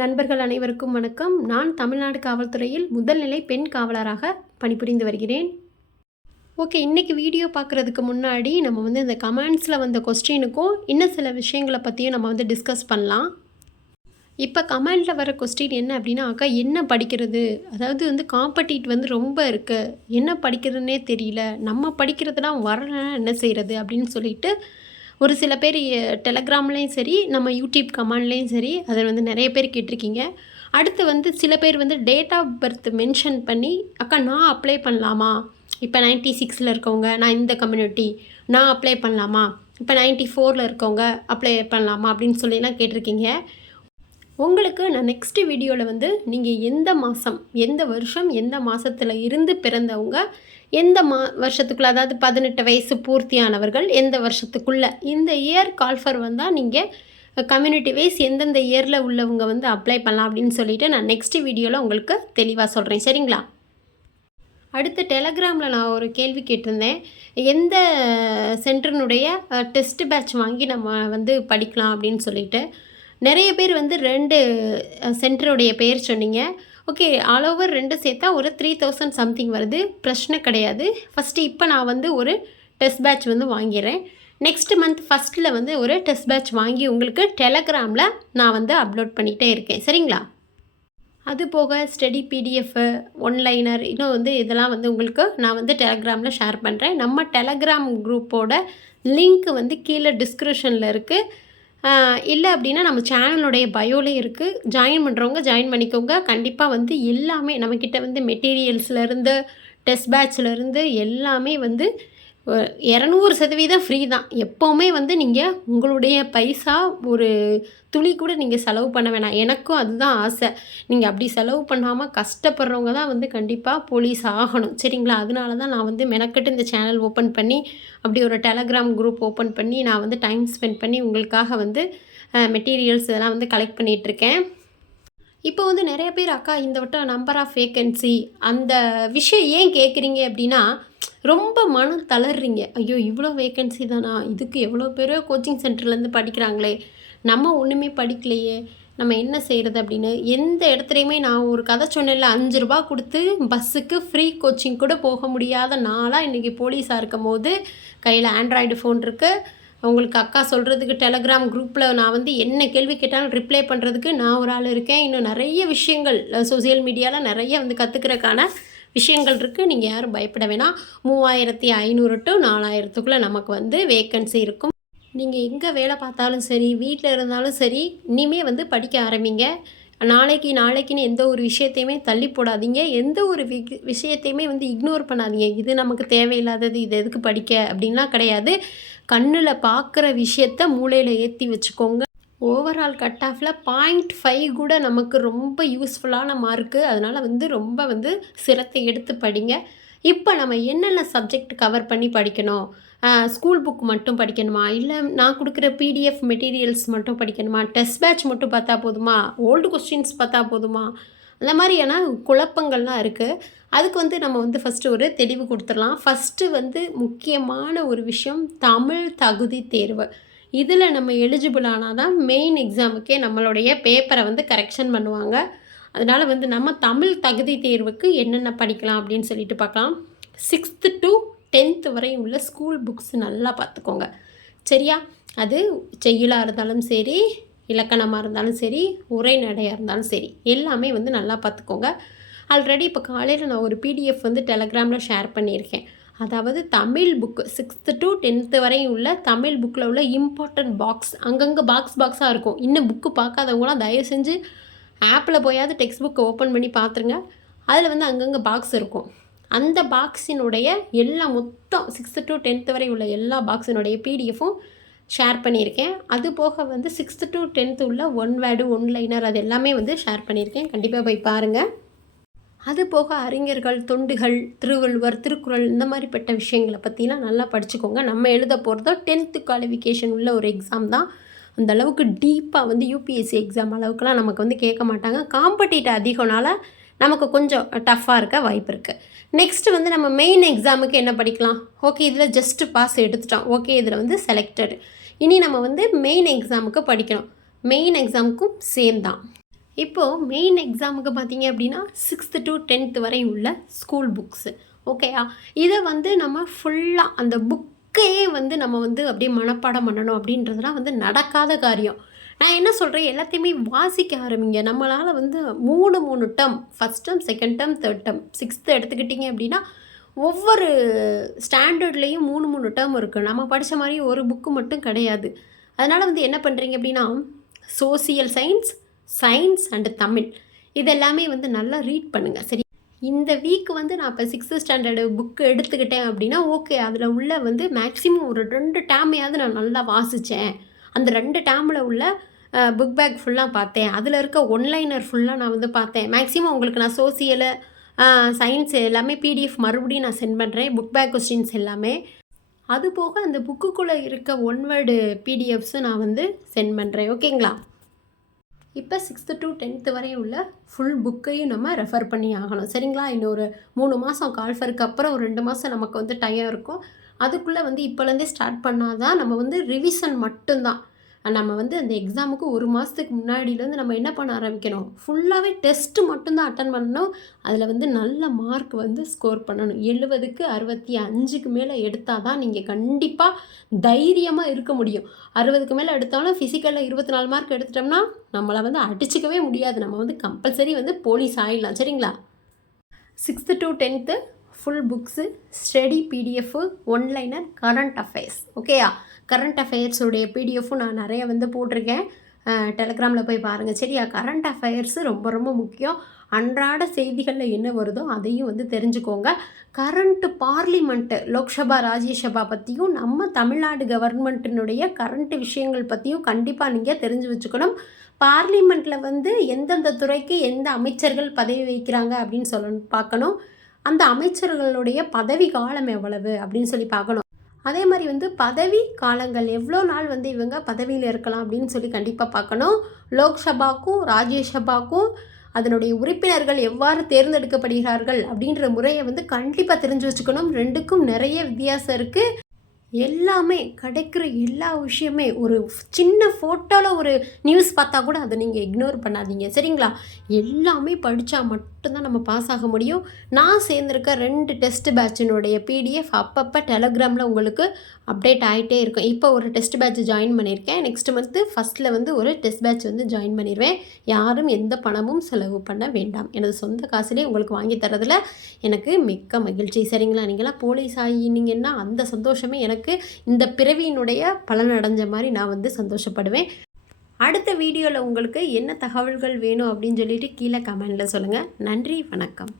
நண்பர்கள் அனைவருக்கும் வணக்கம். நான் தமிழ்நாடு காவல்துறையில் முதல்நிலை பெண் காவலராக பணிபுரிந்து வருகிறேன். ஓகே இன்றைக்கி வீடியோ பார்க்குறதுக்கு முன்னாடி நம்ம வந்து இந்த கமெண்ட்ஸில் வந்த கொஸ்டினுக்கும் இன்னும் சில விஷயங்களை பற்றியும் நம்ம வந்து டிஸ்கஸ் பண்ணலாம். இப்போ கமெண்டில் வர கொஸ்டின் என்ன அப்படின்னா அக்கா என்ன படிக்கிறது? அதாவது வந்து காம்படிட் வந்து ரொம்ப இருக்குது என்ன படிக்கிறதுனே தெரியல. நம்ம படிக்கிறதுலாம் வரலன்னா என்ன செய்கிறது அப்படின்னு சொல்லிட்டு ஒரு சில பேர் டெலகிராம்லேயும் சரி நம்ம யூடியூப் கமெண்ட்லேயும் சரி அதை வந்து நிறைய பேர் கேட்டிருக்கீங்க. அடுத்து வந்து சில பேர் வந்து டேட் ஆஃப் பர்த் மென்ஷன் பண்ணி அக்கா நான் அப்ளை பண்ணலாமா? இப்போ நைன்ட்டி சிக்ஸில் இருக்கவங்க நான் இந்த கம்யூனிட்டி நான் அப்ளை பண்ணலாமா? இப்போ நைன்ட்டி ஃபோரில் இருக்கவங்க அப்ளை பண்ணலாமா? அப்படின்னு சொல்லிலாம் கேட்டிருக்கீங்க. உங்களுக்கு நான் நெக்ஸ்ட் வீடியோவில் வந்து நீங்கள் எந்த மாதம் எந்த வருஷம் எந்த மாதத்தில் இருந்து பிறந்தவங்க எந்த மா வருஷத்துக்குள்ளே அதாவது பதினெட்டு வயசு பூர்த்தியானவர்கள் எந்த வருஷத்துக்குள்ளே இந்த இயர் கால்ஃபர் வந்தால் நீங்கள் கம்யூனிட்டி வைஸ் எந்தெந்த இயரில் உள்ளவங்க வந்து அப்ளை பண்ணலாம் அப்படின்னு சொல்லிட்டு நான் நெக்ஸ்ட் வீடியோவில் உங்களுக்கு தெளிவாக சொல்கிறேன் சரிங்களா? அடுத்து டெலகிராமில் நான் ஒரு கேள்வி கேட்டிருந்தேன். எந்த சென்டர்னுடைய டெஸ்ட் பேட்ச் வாங்கி நம்ம வந்து படிக்கலாம் அப்படின்னு சொல்லிட்டு. நிறைய பேர் வந்து ரெண்டு சென்டருடைய பெயர் சொன்னீங்க. ஓகே ஆல் ஓவர் ரெண்டு சேர்த்தா ஒரு த்ரீ தௌசண்ட் சம்திங் வருது. பிரச்சனை கிடையாது. ஃபஸ்ட்டு இப்போ நான் வந்து ஒரு டெஸ்ட் பேட்ச் வந்து வாங்கிடுறேன் நெக்ஸ்ட் மந்த் ஃபஸ்ட்டில் வந்து ஒரு டெஸ்ட் பேட்ச் வாங்கி உங்களுக்கு டெலகிராமில் நான் வந்து அப்லோட் பண்ணிகிட்டே இருக்கேன். சரிங்களா? அது போக ஸ்டடி பிடிஎஃப் ஒன்லைனர் இன்னும் வந்து இதெல்லாம் வந்து உங்களுக்கு நான் வந்து டெலகிராமில் ஷேர் பண்ணுறேன் நம்ம டெலகிராம் குரூப்போட லிங்க் வந்து கீழே டிஸ்கிரிப்ஷனில் இருக்குது இல்லை அப்படின்னா நம்ம சேனலுடைய பயோலே இருக்குது ஜாயின் பண்ணுறவங்க ஜாயின் பண்ணிக்கோங்க. கண்டிப்பாக வந்து எல்லாமே நம்மக்கிட்ட வந்து மெட்டீரியல்ஸ்லேருந்து டெஸ்ட் பேட்ச்லேருந்து எல்லாமே வந்து இரநூறு சதவீதம் ஃப்ரீ தான். எப்போவுமே வந்து நீங்கள் உங்களுடைய பைசா ஒரு துளி கூட நீங்கள் செலவு பண்ண வேணாம். எனக்கும் அதுதான் ஆசை. நீங்கள் அப்படி செலவு பண்ணாமல் கஷ்டப்படுறவங்க தான் வந்து கண்டிப்பாக போலீஸ் ஆகணும். சரிங்களா? அதனால தான் நான் வந்து மெனக்கெட்டு இந்த சேனல் ஓப்பன் பண்ணி அப்படி ஒரு டெலகிராம் குரூப் ஓப்பன் பண்ணி நான் வந்து டைம் ஸ்பெண்ட் பண்ணி உங்களுக்காக வந்து மெட்டீரியல்ஸ் இதெல்லாம் வந்து கலெக்ட் பண்ணிகிட்ருக்கேன் இப்போ வந்து நிறைய பேர் அக்கா இந்த வட்டம் நம்பர் ஆஃப் வேக்கன்சி அந்த விஷயம் ஏன் கேட்குறீங்க அப்படின்னா ரொம்ப மனம் தளர்றீங்க. ஐயோ இவ்வளோ வேக்கன்சி தானா? இதுக்கு எவ்வளோ பேரோ கோச்சிங் சென்டர்லேருந்து படிக்கிறாங்களே. நம்ம ஒன்றுமே படிக்கலையே. நம்ம என்ன செய்கிறது அப்படின்னு. எந்த இடத்துலையுமே நான் ஒரு கதை சொன்னேன்ல அஞ்சு ரூபா கொடுத்து பஸ்ஸுக்கு ஃப்ரீ கோச்சிங் கூட போக முடியாத நாளாக இன்றைக்கி போலீஸாக இருக்கும் போது கையில் ஆண்ட்ராய்டு ஃபோன் இருக்குது உங்களுக்கு அக்கா சொல்கிறதுக்கு டெலகிராம் குரூப்பில் நான் வந்து என்ன கேள்வி கேட்டாலும் ரிப்ளை பண்ணுறதுக்கு நான் ஒரு ஆள் இருக்கேன். இன்னும் நிறைய விஷயங்கள் சோசியல் மீடியாவில் நிறைய வந்து கற்றுக்கிறக்கான விஷயங்கள் இருக்குது நீங்கள் யாரும் பயப்பட வேணாம். மூவாயிரத்தி ஐநூறு டு நாலாயிரத்துக்குள்ளே நமக்கு வந்து வேக்கன்சி இருக்கும். நீங்கள் எங்கே வேலை பார்த்தாலும் சரி வீட்டில் இருந்தாலும் சரி இனிமேல் வந்து படிக்க ஆரம்பிங்க. நாளைக்கு நாளைக்குன்னு எந்த ஒரு விஷயத்தையுமே தள்ளி போடாதீங்க. எந்த ஒரு வி விஷயத்தையுமே வந்து இக்னோர் பண்ணாதீங்க. இது நமக்கு தேவையில்லாதது இது எதுக்கு படிக்க? அப்படின்லாம் கிடையாது. கண்ணில் பார்க்குற விஷயத்த மூளையில் ஏற்றி வச்சுக்கோங்க. ஓவரால் கட் ஆஃபில் பாயிண்ட் ஃபைவ் கூட நமக்கு ரொம்ப யூஸ்ஃபுல்லான மார்க்கு அதனால் வந்து ரொம்ப வந்து சிரத்தை எடுத்து படிங்க. இப்போ நம்ம என்னென்ன சப்ஜெக்ட் கவர் பண்ணி படிக்கணும்? ஸ்கூல் புக் மட்டும் படிக்கணுமா? இல்லை நான் கொடுக்குற பிடிஎஃப் மெட்டீரியல்ஸ் மட்டும் படிக்கணுமா? டெஸ்ட் பேட்ச் மட்டும் பார்த்தா போதுமா? ஓல்டு கொஸ்டின்ஸ் பார்த்தா போதுமா? அந்த மாதிரியான குழப்பங்கள்லாம் இருக்குது அதுக்கு வந்து நம்ம வந்து ஃபஸ்ட்டு ஒரு தெளிவு கொடுத்துடலாம். ஃபஸ்ட்டு வந்து முக்கியமான ஒரு விஷயம் தமிழ் தகுதி தேர்வு. இதில் நம்ம எலிஜிபிள் ஆனால் தான் மெயின் எக்ஸாமுக்கே நம்மளுடைய பேப்பரை வந்து கரெக்ஷன் பண்ணுவாங்க. அதனால் வந்து நம்ம தமிழ் தகுதி தேர்வுக்கு என்னென்ன படிக்கலாம் அப்படின்னு சொல்லிட்டு பார்க்கலாம். சிக்ஸ்த்து டு டென்த்து வரையும் உள்ள ஸ்கூல் புக்ஸ் நல்லா பார்த்துக்கோங்க. சரியா? அது செய்யலாக இருந்தாலும் சரி இலக்கணமாக இருந்தாலும் சரி உரைநடையாக இருந்தாலும் சரி எல்லாமே வந்து நல்லா பார்த்துக்கோங்க. ஆல்ரெடி இப்போ காலையில் நான் ஒரு பிடிஎஃப் வந்து டெலகிராமில் ஷேர் பண்ணியிருக்கேன். அதாவது Tamil book sixth to tenth வரையும் உள்ள தமிழ் புக்கில் உள்ள இம்பார்ட்டண்ட் பாக்ஸ் அங்கங்கே பாக்ஸ் பாக்ஸாக இருக்கும். இன்னும் புக்கு பார்க்காதவங்களாம் தயவு செஞ்சு ஆப்பில் போயாவது டெக்ஸ்ட் புக்கை ஓப்பன் பண்ணி பார்த்துருங்க. அதில் வந்து அங்கங்கே பாக்ஸ் இருக்கும். அந்த பாக்ஸினுடைய எல்லா மொத்தம் சிக்ஸ்த்து டு டென்த்து வரை உள்ள எல்லா பாக்ஸினுடைய பிடிஎஃப்பும் ஷேர் பண்ணியிருக்கேன். அது போக வந்து சிக்ஸ்த்து டு டென்த்து உள்ள ஒன் வேர்டு ஒன் லைனர் அது எல்லாமே வந்து ஷேர் பண்ணியிருக்கேன். கண்டிப்பாக போய் பாருங்கள் அது போக அறிஞர்கள் தொண்டுகள் திருவள்ளுவர் திருக்குறள் இந்த மாதிரிப்பட்ட விஷயங்களை பற்றிலாம் நல்லா படிச்சுக்கோங்க. நம்ம எழுத போகிறதோ டென்த்து குவாலிஃபிகேஷன் உள்ள ஒரு எக்ஸாம் தான். அந்த அளவுக்கு டீப்பாக வந்து யூபிஎஸ்சி எக்ஸாம் அளவுக்குலாம் நமக்கு வந்து கேட்க மாட்டாங்க. காம்படிட்டிவ் அதிகம்னால நமக்கு கொஞ்சம் டஃப்பாக இருக்க வாய்ப்பு இருக்குது நெக்ஸ்ட்டு வந்து நம்ம மெயின் எக்ஸாமுக்கு என்ன படிக்கலாம்? ஓகே இதில் ஜஸ்ட்டு பாஸ் எடுத்துட்டோம். ஓகே இதில் வந்து செலக்டட் இனி நம்ம வந்து மெயின் எக்ஸாமுக்கு படிக்கணும். மெயின் எக்ஸாமுக்கும் சேம் தான். இப்போது மெயின் எக்ஸாமுக்கு பார்த்தீங்க அப்படின்னா சிக்ஸ்த்து டு டென்த்து வரை உள்ள ஸ்கூல் புக்ஸு ஓகேயா இதை வந்து நம்ம ஃபுல்லாக அந்த புக்கையே வந்து நம்ம வந்து அப்படியே மனப்பாடம் பண்ணணும் அப்படின்றதுலாம் வந்து நடக்காத காரியம். நான் என்ன சொல்கிறேன் எல்லாத்தையுமே வாசிக்க ஆரம்பிங்க. நம்மளால் வந்து மூணு மூணு term first term second term third term sixth எடுத்துக்கிட்டிங்க அப்படின்னா ஒவ்வொரு ஸ்டாண்டர்ட்லேயும் மூணு மூணு டேர்ம் இருக்குது நம்ம படித்த மாதிரி ஒரு புக்கு மட்டும் கிடையாது. அதனால் வந்து என்ன பண்ணுறீங்க அப்படின்னா social science science and Tamil இதெல்லாமே வந்து நல்லா ரீட் பண்ணுங்கள் சரி? இந்த வீக் வந்து நான் இப்போ சிக்ஸ்த்து ஸ்டாண்டர்டு புக்கு எடுத்துக்கிட்டேன் அப்படின்னா ஓகே அதில் உள்ள வந்து மேக்ஸிமம் ஒரு ரெண்டு டேமையாவது நான் நல்லா வாசித்தேன் அந்த ரெண்டு டேமில் உள்ள புக் பேக் ஃபுல்லாக பார்த்தேன். அதில் இருக்க ஒன்லைனர் ஃபுல்லாக நான் வந்து பார்த்தேன். மேக்ஸிமம் உங்களுக்கு நான் சோசியலு சயின்ஸ் எல்லாமே பிடிஎஃப் மறுபடியும் நான் சென்ட் பண்ணுறேன் புக் பேக் கொஸ்டின்ஸ் எல்லாமே. அதுபோக அந்த புக்குக்குள்ளே இருக்க ஒன் வேர்டு பிடிஎஃப்ஸும் நான் வந்து சென்ட் பண்ணுறேன் ஓகேங்களா இப்போ சிக்ஸ்த்து டு டென்த்து வரையும் உள்ள ஃபுல் புக்கையும் நம்ம ரெஃபர் பண்ணி ஆகணும். சரிங்களா? இன்னொரு மூணு மாதம் கால்ஃபருக்கு அப்புறம் ஒரு ரெண்டு மாதம் நமக்கு வந்து டைம் இருக்கும். அதுக்குள்ளே வந்து இப்போலேருந்தே ஸ்டார்ட் பண்ணால் தான் நம்ம வந்து ரிவிஷன் மட்டும்தான். நம்ம வந்து அந்த எக்ஸாமுக்கு ஒரு மாதத்துக்கு முன்னாடியிலேருந்து நம்ம என்ன பண்ண ஆரம்பிக்கணும்? ஃபுல்லாகவே டெஸ்ட்டு மட்டும்தான் அட்டன் பண்ணணும். அதில் வந்து நல்ல மார்க் வந்து ஸ்கோர் பண்ணணும். எழுபதுக்கு அறுபத்தி அஞ்சுக்கு மேலே எடுத்தால் தான் நீங்கள் கண்டிப்பாக தைரியமாக இருக்க முடியும். அறுபதுக்கு மேலே எடுத்தாலும் ஃபிசிக்கலில் இருபத்தி நாலு மார்க் எடுத்துட்டோம்னா நம்மளை வந்து அடிச்சிக்கவே முடியாது. நம்ம வந்து கம்பல்சரி வந்து போலீஸ் ஆகிடலாம் சரிங்களா? Sixth to tenth full books study PDF one liner current affairs ஓகேயா கரண்ட் அஃபேர்ஸுடைய பிடிஎஃப்பும் நான் நிறைய வந்து போட்டிருக்கேன். டெலகிராமில் போய் பாருங்கள் சரியா? கரண்ட் அஃபேர்ஸு ரொம்ப ரொம்ப முக்கியம். அன்றாட செய்திகளில் என்ன வருதோ அதையும் வந்து தெரிஞ்சுக்கோங்க. கரண்ட்டு பார்லிமெண்ட்டு லோக்சபா ராஜ்யசபா பற்றியும் நம்ம தமிழ்நாடு கவர்மெண்ட்டினுடைய கரண்ட்டு விஷயங்கள் பற்றியும் கண்டிப்பாக நீங்கள் தெரிஞ்சு வச்சுக்கணும். பார்லிமெண்ட்டில் வந்து எந்தெந்த துறைக்கு எந்த அமைச்சர்கள் பதவி வைக்கிறாங்க அப்படின்னு சொல்லணும் பார்க்கணும். அந்த அமைச்சர்களுடைய பதவி காலம் எவ்வளவு அப்படின்னு சொல்லி பார்க்கணும். அதே மாதிரி வந்து பதவி காலங்கள் எவ்வளோ நாள் வந்து இவங்க பதவியில் இருக்கலாம் அப்படின்னு சொல்லி கண்டிப்பாக பார்க்கணும். லோக்சபாக்கும் ராஜ்யசபாக்கும் அதனுடைய உறுப்பினர்கள் எவ்வாறு தேர்ந்தெடுக்கப்படுகிறார்கள் அப்படின்ற முறையை வந்து கண்டிப்பாக தெரிஞ்சு வச்சுக்கணும். ரெண்டுக்கும் நிறைய வித்தியாசம் இருக்குது எல்லாமே கிடைக்கிற எல்லா விஷயமே ஒரு சின்ன ஃபோட்டோவில் ஒரு நியூஸ் பார்த்தா கூட அதை நீங்கள் இக்னோர் பண்ணாதீங்க. சரிங்களா? எல்லாமே படித்தா மட்டும்தான் நம்ம பாஸ் ஆக முடியும். நான் சேர்ந்துருக்க ரெண்டு டெஸ்ட் பேட்சினுடைய பிடிஎஃப் அப்பப்போ டெலகிராமில் உங்களுக்கு அப்டேட் ஆகிட்டே இருக்கும். இப்போ ஒரு டெஸ்ட் பேட்ச் ஜாயின் பண்ணியிருக்கேன். நெக்ஸ்ட் மந்த்து ஃபஸ்ட்டில் வந்து ஒரு டெஸ்ட் பேட்ச் வந்து ஜாயின் பண்ணிடுவேன் யாரும் எந்த பணமும் செலவு பண்ண வேண்டாம். எனது சொந்த காசுலேயே உங்களுக்கு வாங்கி தரதில் எனக்கு மிக்க மகிழ்ச்சி. சரிங்களா? நீங்களாம் போலீஸ் ஆகினீங்கன்னா அந்த சந்தோஷமே எனக்கு எனக்கு இந்த பிறவியினுடைய பலன் அடைஞ்ச மாதிரி நான் வந்து சந்தோஷப்படுவேன். அடுத்த வீடியோவில் உங்களுக்கு என்ன தகவல்கள் வேணும் அப்படின்னு சொல்லிட்டு கீழே கமெண்டில் சொல்லுங்கள் நன்றி வணக்கம்.